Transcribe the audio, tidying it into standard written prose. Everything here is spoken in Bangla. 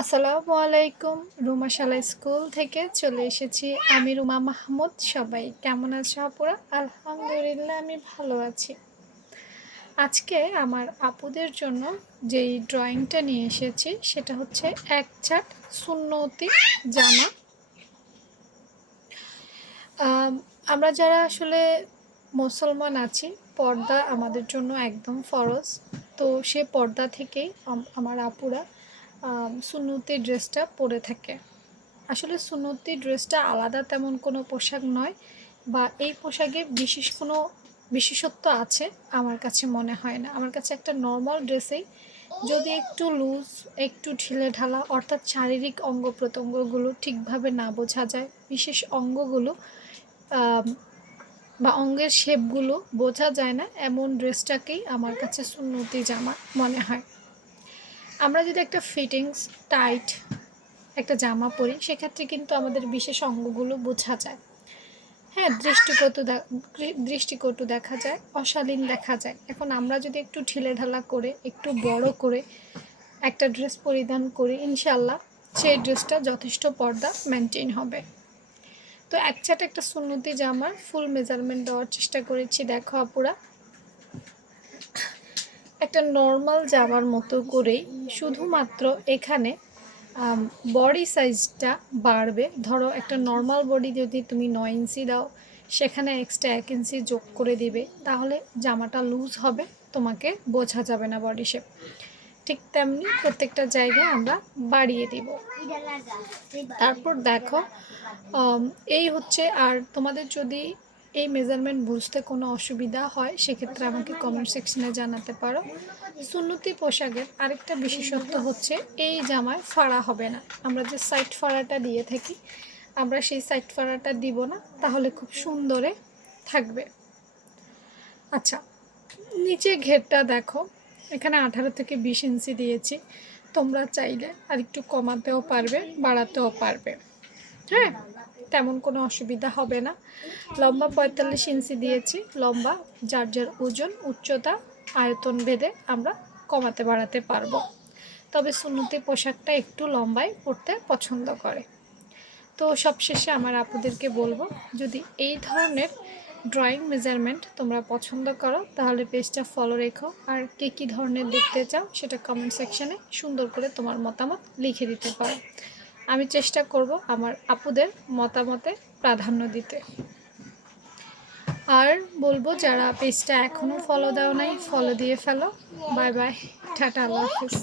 আসসালামু আলাইকুম। রুমাশালা স্কুল থেকে চলে এসেছি আমি রুমা মাহমুদ। সবাই কেমন আছো আপুরা? আলহামদুলিল্লাহ আমি ভালো আছি। আজকে আমার আপুদের জন্য যেই ড্রয়িংটা নিয়ে এসেছি সেটা হচ্ছে এক ছাট সুন্নতি জামা। আম, আমরা যারা আসলে মুসলমান আছি, পর্দা আমাদের জন্য একদম ফরজ। তো সে পর্দা থেকেই আমার আপুরা সুন্নতি ড্রেসটা পরে থাকে। আসলে সুন্নতি ড্রেসটা আলাদা তেমন কোনো পোশাক নয়, বা এই পোশাকে বিশেষ কোনো বিশেষত্ব আছে আমার কাছে মনে হয় না। আমার কাছে একটা নর্মাল ড্রেসেই যদি একটু লুজ, একটু ঢিলে ঢালা, অর্থাৎ শারীরিক অঙ্গ প্রত্যঙ্গগুলো ঠিকভাবে না বোঝা যায়, বিশেষ অঙ্গগুলো বা অঙ্গের শেপগুলো বোঝা যায় না, এমন ড্রেসটাকেই আমার কাছে সুন্নতি জামা মনে হয়। আমরা যদি একটা ফিটিংস টাইট একটা জামা পরি, সেক্ষেত্রে কিন্তু আমাদের বিশেষ অঙ্গগুলো বোঝা যায়। হ্যাঁ, দৃষ্টিকটু দেখা যায়, অশালীন দেখা যায়। এখন আমরা যদি একটু ঢিলেঢালা করে, একটু বড় করে একটা ড্রেস পরিধান করি, ইনশাল্লাহ সেই ড্রেসটা যথেষ্ট পর্দা মেনটেন হবে। তো একসাথে একটা সুন্নতি জামার ফুল মেজারমেন্ট দেওয়ার চেষ্টা করেছি। দেখো আপুরা, একটা নর্মাল জামার মতো করেই শুধুমাত্র এখানে বডি সাইজটা বাড়বে। ধরো একটা নর্মাল বডি যদি তুমি 9 ইঞ্চি দাও, সেখানে এক্সট্রা 1 ইঞ্চি যোগ করে দিবে, তাহলে জামাটা লুজ হবে, তোমাকে বোঝা যাবে না বডি শেপ। ঠিক তেমনি প্রত্যেকটা জায়গায় আমরা বাড়িয়ে দিব। তারপর দেখো, এই হচ্ছে। আর তোমাদের যদি এই মেজারমেন্ট বুঝতে কোনো অসুবিধা হয়, সেক্ষেত্রে আমাকে কমেন্ট সেকশনে জানাতে পারো। সুন্নতি পোশাকের আরেকটা বিশেষত্ব হচ্ছে এই জামায় ফাড়া হবে না। আমরা যে সাইড ফাড়াটা দিয়ে থাকি, আমরা সেই সাইড ফাড়াটা দিব না, তাহলে খুব সুন্দরে থাকবে। আচ্ছা, নিচে ঘেরটা দেখো, এখানে 18 থেকে 20 ইঞ্চি দিয়েছি। তোমরা চাইলে আর একটু কমাতেও পারবে, বাড়াতেও পারবে। হ্যাঁ, তেমন কোনো অসুবিধা হবে না। লম্বা 45 ইঞ্চি দিয়েছি। লম্বা যার যার ওজন, উচ্চতা, আয়তন ভেদে আমরা কমাতে বাড়াতে পারবো। তবে সুন্নতি পোশাকটা একটু লম্বায় পরতে পছন্দ করে। তো সবশেষে আমার আপুদেরকে বলবো, যদি এই ধরনের ড্রয়িং মেজারমেন্ট তোমরা পছন্দ করো, তাহলে পেজটা ফলো রেখো। আর কে কী ধরনের দেখতে চাও সেটা কমেন্ট সেকশানে সুন্দর করে তোমার মতামত লিখে দিতে পারো। আমি চেষ্টা করব আমার আপুদের মতামতে প্রাধান্য দিতে। আর বলবো, যারা পেজটা এখনও ফলো দাও নাই, ফলো দিয়ে ফেলো। বাই বাই, টাটা, আল্লাহ হাফিজ।